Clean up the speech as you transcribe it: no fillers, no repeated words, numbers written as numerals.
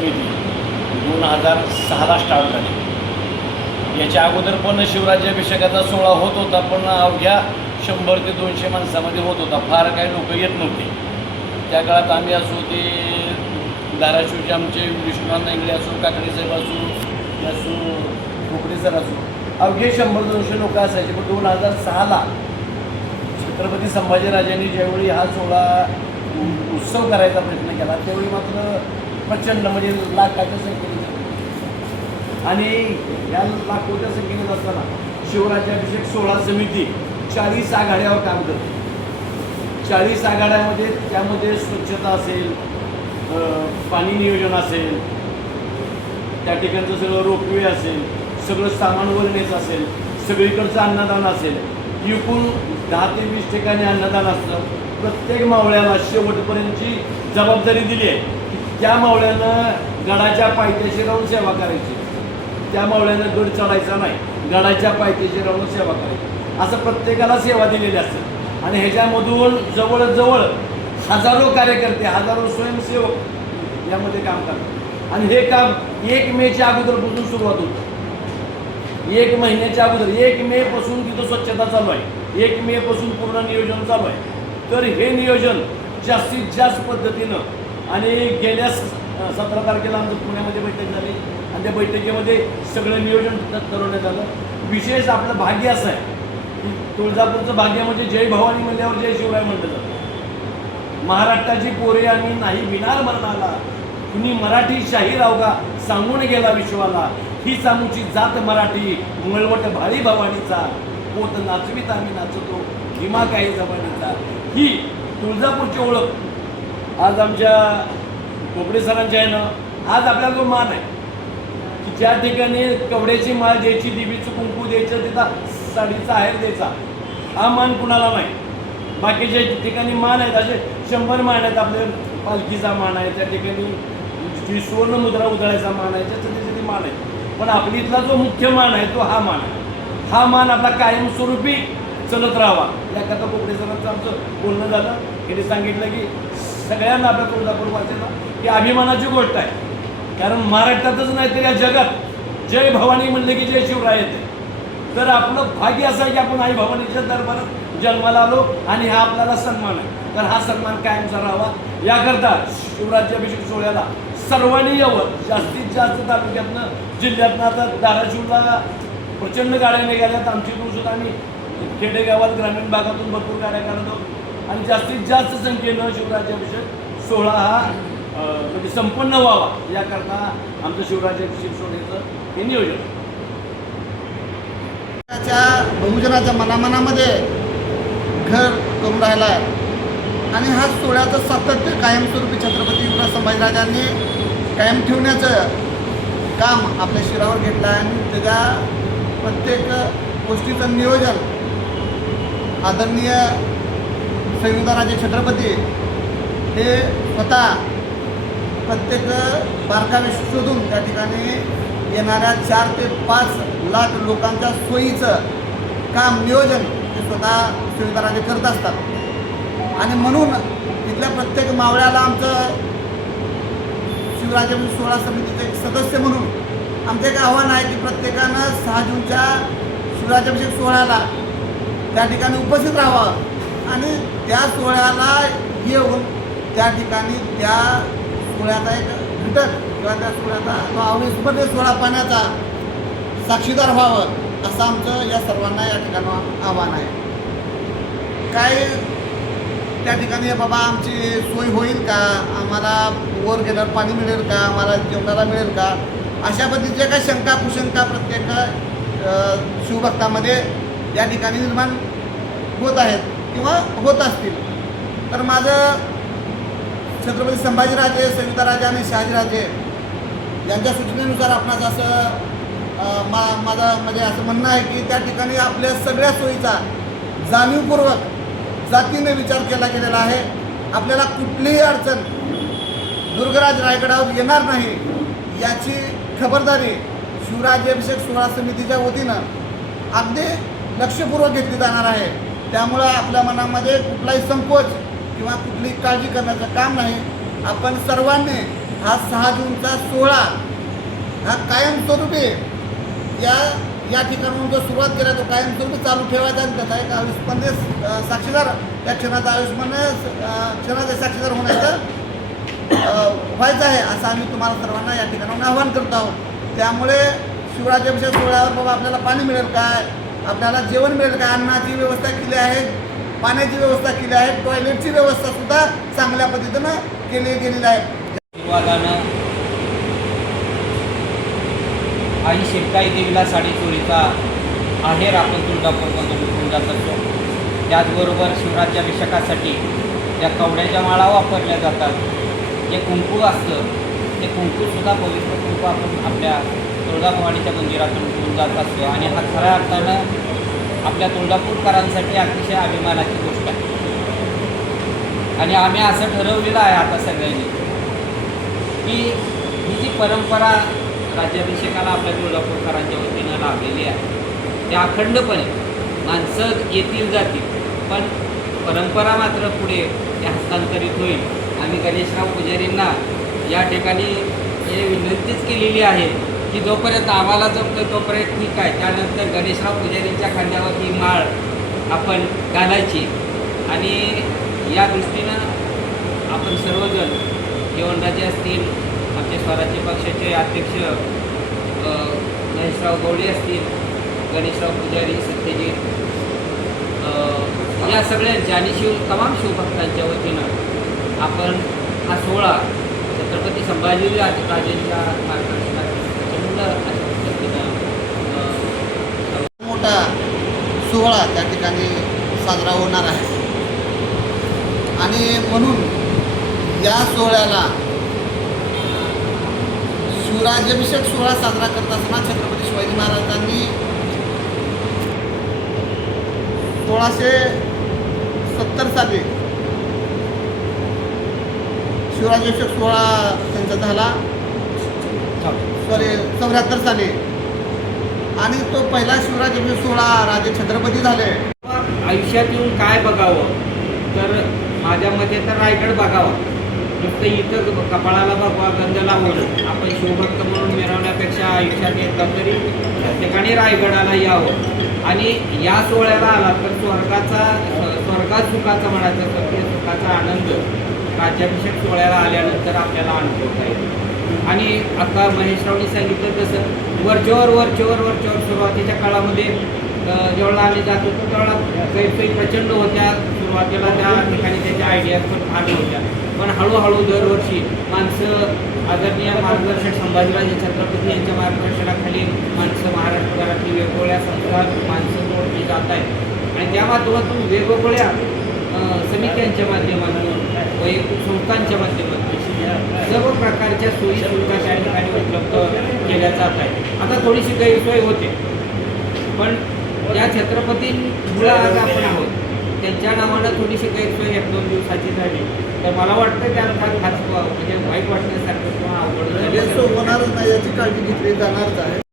समिती 2006ला स्टार्ट झाली। याच्या अगोदर पण शिवराज्याभिषेकाचा सोहळा होत होता, पण अवघ्या 100 ते 200 माणसामध्ये होत होता, फार काही लोक येत नव्हते। त्या काळात आम्ही असो, ते धाराशिवचे आमचे विश्वनाथ नांगडे असो, काकडे साहेब असो, खोपडे सर असो, अवघे 100-200 लोक असायचे। पण 2006ला छत्रपती संभाजीराजांनी ज्यावेळी हा सोहळा उत्सव करायचा प्रयत्न केला, त्यावेळी मात्र प्रचंड म्हणजे लाखाच्या संख्येने, आणि या लाखोच्या संख्येने असताना शिवराज्याभिषेक सोहळा समिती 40 आघाड्यावर काम करते। 40 आघाड्यामध्ये त्यामध्ये स्वच्छता असेल, पाणी नियोजन असेल, त्या ठिकाणचं सगळं रोपवे असेल, सगळं सामान वळण्याचं असेल, सगळीकडचं अन्नदान असेल, एकूण 10 ते 20 ठिकाणी अन्नदान असतं। प्रत्येक मावळ्याला शेवटपर्यंतची जबाबदारी दिली आहे की त्या मावळ्यानं गडाच्या पायथ्याशी राहून सेवा करायची, त्या मावळ्यानं गड चढायचा नाही, गडाच्या पायथ्याशी राहून सेवा करायची, असं प्रत्येकाला सेवा दिलेली असते। आणि ह्याच्यामधून जवळजवळ हजारो कार्यकर्ते, हजारो स्वयंसेवक यामध्ये काम करतात। आणि हे काम 1 मेच्या अगोदरपासून सुरुवात होतं। 1 महिन्याच्या अगोदर 1 मे पासून तिथं स्वच्छता चालू आहे, 1 मे पासून पूर्ण नियोजन चालू आहे। तर हे नियोजन जास्तीत जास्त पद्धतीनं, आणि गेल्या 17 तारखेला आमचं पुण्यामध्ये बैठक झाली, आणि त्या बैठकीमध्ये सगळं नियोजन ठरवण्यात आलं। विशेष आपलं भाग्य असं आहे की तुळजापूरचं भाग्य म्हणजे जय भवानी म्हणल्यावर जय शिवराय म्हटलं जातं। महाराष्ट्राची पोरे आम्ही नाही विणार मरणाला, कुणी मराठी शाहीर अवघा सांगून गेला विश्वाला, हीच आमची जात मराठी, मळवट भाळी भवानीचा, पोत नाचवीत आम्ही नाचतो भीमा काही जमानीचा। ही तुळजापूरची ओळख आज आमच्या खोपडे सरांच्या आहे ना, आज आपल्याला जो मान आहे की ज्या ठिकाणी कवड्याची माळ द्यायची, देवीचं कुंकू द्यायचं, तिथं साडीचा आहेर द्यायचा, हा मान कुणाला नाही। बाकीच्या ठिकाणी मान आहेत, असे 100 मान आहेत। आपले पालखीचा मान आहे, त्या ठिकाणी जी सुवर्ण मुद्रा उधळायचा मान आहे, त्याच्यासाठी मान आहे। पण आपली इथला जो मुख्य मान आहे तो हा मान आहे। हा मान आपला कायमस्वरूपी चलत राहावा याकरता खोपडे सरांचं आमचं बोलणं झालं। त्यांनी सांगितलं की सगळ्यांना आपल्या तुळजापूरवासींना ही अभिमानाची गोष्ट आहे, कारण महाराष्ट्रातच नाही तर या जगात जय भवानी म्हणले की जय शिवराय येते। तर आपलं भाग्य असं आहे की आपण आई भवानीच्या दरबारात जन्माला आलो, आणि हा आपल्याला सन्मान आहे। तर हा सन्मान कायमचा राहावा याकरता शिवराज्याभिषेक सोहळ्याला सर्वांनी यावं। जास्तीत जास्त तालुक्यातनं, जिल्ह्यातनं, आता धाराशिवला प्रचंड गाड्या निघाल्यात, आमची सुद्धा आम्ही खेडेगावात ग्रामीण भागातून भरपूर गाड्या करत आहोत, आणि जास्तीत जास्त संख्येनं शिवराज्याभिषेक सोहळा हा म्हणजे संपन्न व्हावा याकरता आमचं शिवराज्याभिषेक सोहळ्याचं हे नियोजन बहुजनाच्या मनामनामध्ये घर करून राहिला आहे। आणि हा सोहळ्याचं सातत्य कायमस्वरूपी छत्रपती शिवराज संभाजीराजांनी कायम ठेवण्याचं काम आपल्या शिरावर घेतलं आहे, आणि त्याच्या प्रत्येक गोष्टीचं नियोजन आदरणीय संयुक्तराजे छत्रपती हे स्वतः प्रत्येक बारकावे शोधून त्या ठिकाणी येणाऱ्या 4 ते 5 लाख लोकांच्या सोयीचं काम नियोजन हे स्वतः संयुक्तराजे करत असतात। आणि म्हणून तिथल्या प्रत्येक मावळ्याला आमचं शिवराज्याभिषेक सोहळा समितीचे एक सदस्य म्हणून आमचं एक आव्हान आहे की प्रत्येकानं 6 जूनच्या शिवराज्याभिषेक सोहळ्याला त्या ठिकाणी उपस्थित राहावं, आणि त्या सोहळ्याला येऊन त्या ठिकाणी त्या सोहळ्याचा एक घटक किंवा त्या सोहळ्याचा तो अविस्मरणीय सोहळा पाहण्याचा साक्षीदार व्हावं, असं आमचं या सर्वांना या ठिकाणी आव्हान आहे। काय त्या ठिकाणी बाबा आमची सोय होईल का, आम्हाला वर गेल्यावर पाणी मिळेल का, आम्हाला जेवणाला मिळेल का, अशा पद्धतीच्या काही शंका कुशंका प्रत्येक शिवभक्तामध्ये या ठिकाणी निर्माण होत आहेत किंवा होत असतील। तर माझं छत्रपती संभाजीराजे, संयुक्तराजे आणि शहाजीराजे यांच्या सूचनेनुसार आपणास असं माझं म्हणजे असं म्हणणं आहे की त्या ठिकाणी आपल्या सगळ्या सोयीचा जाणीवपूर्वक जातीने विचार केला गेलेला आहे। आपल्याला कुठलीही अडचण दुर्गराज रायगडावर येणार नाही याची खबरदारी शिवराज्याभिषेक सोहळा समितीच्या वतीनं अगदी लक्षपूर्वक घेतली जाणार आहे। त्यामुळं आपल्या मनामध्ये कुठलाही संकोच किंवा कुठली काळजी करण्याचं काम नाही। आपण सर्वांनी हा 6 जूनचा सोहळा हा कायमस्वरूपी या ठिकाणाहून जो सुरुवात केला तो कायमस्वरूपी चालू ठेवायचा आणि त्याचा एक आयुष्यपणे साक्षीदार या क्षणाचा क्षणाचे साक्षीदार होण्याचं व्हायचं आहे असं आम्ही तुम्हाला सर्वांना या ठिकाणाहून आवाहन करतो आहोत. त्यामुळे शिवराज्याभिषेक सोहळ्यावर बाबा आपल्याला पाणी मिळेल काय, आपल्याला जेवण मिळेल काय, अन्नाची व्यवस्था केली आहे, पाण्याची व्यवस्था केली आहे, टॉयलेटची व्यवस्था सुद्धा चांगल्या पद्धतीनं केली गेलेली आहे. विवादानं आई शिरकाई देवीला साडी चोरीचा आहेर आपण तुळजापूरमधून लुटून जात असतो. त्याचबरोबर शिवराज्याभिषेकासाठी ज्या कवड्याच्या माळा वापरल्या जातात, जे कुंकू असतं ते कुंकूसुद्धा पवित्र कुंकू आपण आपल्या तुळजाभवानीच्या मंदिरातून लुटून जात असतो आणि हा खऱ्या अर्थानं आपल्या तुळजापूरकरांसाठी अतिशय अभिमानाची गोष्ट आहे. आणि आम्ही असं ठरवलेलं आहे आता सगळ्यांनी की ही जी परंपरा राज्याभिषेकाला आपल्या तुळजापूरकरांच्या वतीनं लाभलेली आहे ते अखंडपणे माणसं येतील जातील, पण परंपरा मात्र पुढे ते हस्तांतरित होईल. आम्ही गणेशराव पुजारींना या ठिकाणी हे विनंतीच केलेली आहे की जोपर्यंत आम्हाला जमतं तोपर्यंत ठीक आहे, त्यानंतर गणेशराव पुजारींच्या खांद्यावर ही माळ आपण घालायची आणि या दृष्टीनं आपण सर्वजण जीवनराजे असतील, आमचे स्वराज्य पक्षाचे अध्यक्ष महेशराव गवळी असतील, गणेशराव पुजारी, सत्यजित, या सगळ्यांच्या आणि तमाम शिवभक्तांच्या वतीनं आपण हा सोहळा छत्रपती संभाजीराजेंच्या मार्गदर्शनात प्रचंड अशा पद्धतीनं मोठा सोहळा त्या ठिकाणी साजरा होणार आहे आणि म्हणून या सोहळ्याला शिवराज्याभिषेक सोहळा साजरा करत असताना छत्रपती शिवाजी महाराजांनी 1670 साली शिवराज्याभिषेक सोहळा त्यांचा झाला, 74 साली, आणि तो पहिला शिवराज्याभिषेक सोहळा राजे छत्रपती झाले. आयुष्यात येऊन काय बघावं तर माझ्या मते तर रायगड बघावा. नुसतं इथं कपाळाला भगवा गंध लावून आपण शिवभक्त म्हणून मिरवण्यापेक्षा आयुष्यात एकदा तरी ठिकाणी रायगडाला यावं आणि या सोहळ्याला आला तर स्वर्गात सुखाचा म्हणायचं तर ते सुखाचा आनंद राज्याभिषेक सोहळ्याला आल्यानंतर आपल्याला अनुभवता येईल. आणि आता महेशरावनी सांगितलं तसं वरचेवर सुरुवातीच्या काळामध्ये जेवढा आम्ही जात होतो तेवढा गैरसोयी प्रचंड होत्या. सुरुवातीला त्या ठिकाणी त्याच्या आयडियाज पण फार होत्या, पण हळूहळू दरवर्षी माणसं आदरणीय मार्गदर्शक संभाजीराजे छत्रपती यांच्या मार्गदर्शनाखाली माणसं महाराष्ट्रभरातली वेगवेगळ्या संस्थात माणसं जोडली जात आहेत आणि त्या माध्यमातून वेगवेगळ्या समित्यांच्या माध्यमातून वैयक्तिक संस्थांच्या माध्यमातून सर्व प्रकारच्या सोयी सुविधा त्या ठिकाणी उपलब्ध केल्या जात आहेत. आता थोडीशी गैरसोय होते, पण ज्या छत्रपतींमुळे आज आपण आहोत त्यांच्या नावानं थोडीशी गैरसोय 1-2 दिवसाची झाली तर मला वाटतं त्यात खास म्हणजे वाईट वाटण्यासारखं किंवा अवघड होणारच नाही याची काळजी घेतली जाणारच आहे.